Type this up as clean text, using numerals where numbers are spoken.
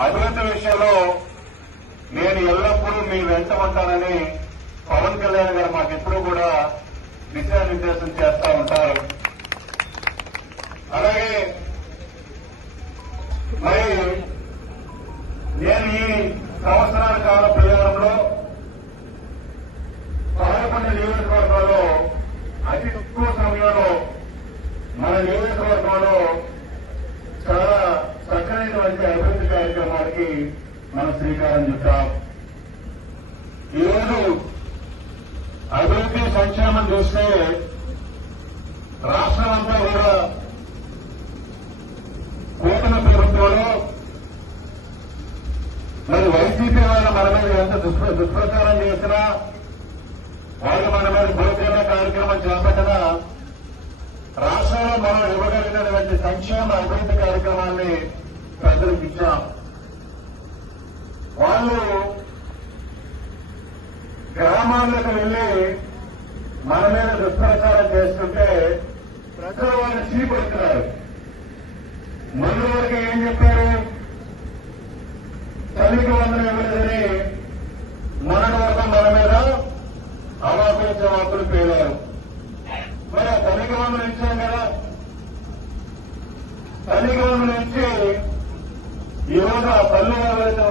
అభివృద్ధి విషయంలో నేను ఎల్లప్పుడూ మీ వెంట ఉంటానని పవన్ కళ్యాణ్ గారు మాకెప్పుడూ కూడా దిశానిర్దేశం చేస్తా ఉంటారు. అలాగే మరి నేను ఈ సంవత్సరాల కాల ప్రయాణంలో పాలకొండ నియోజకవర్గంలో అతి తక్కువ సమయంలో మన నియోజకవర్గంలో చాలా చక్కనైనటువంటి అభివృద్ధి కార్యక్రమాలకి మనం శ్రీకారం చుట్టాం. ఈరోజు అభివృద్ధి సంక్షేమం చూస్తే రాష్ట్రం అంతా కూడా కూటమి ప్రభుత్వంలో మరి వైసీపీ వాళ్ళు మన మీద ఎంత దుష్ప్రచారం చేసినా, వాళ్ళు మన మీద భూకేంద్ర కార్యక్రమం చేపట్టినా రాష్ట్రంలో మనం ఇవ్వగలిగినటువంటి సంక్షేమ అభివృద్ధి కార్యక్రమాన్ని ప్రజలకు ఇచ్చాం. వాళ్ళు గ్రామాలకు వెళ్లి మన మీద దుష్ప్రచారం చేస్తుంటే ప్రజలు వాళ్ళు చీపడుతున్నారు. మొదటి వరకు ఏం చెప్పారు? తల్లికి వందనం ఇవ్వలేదని మొన్నటి వరకు మన మీద అవాకులు చవాకులు పేరారు. మరి ఆ తల్లికి వందనం ఇచ్చాం కదా, తల్లికి వందనం ఇచ్చి ఈరోజు ఆ తల్లి ఎవరైతే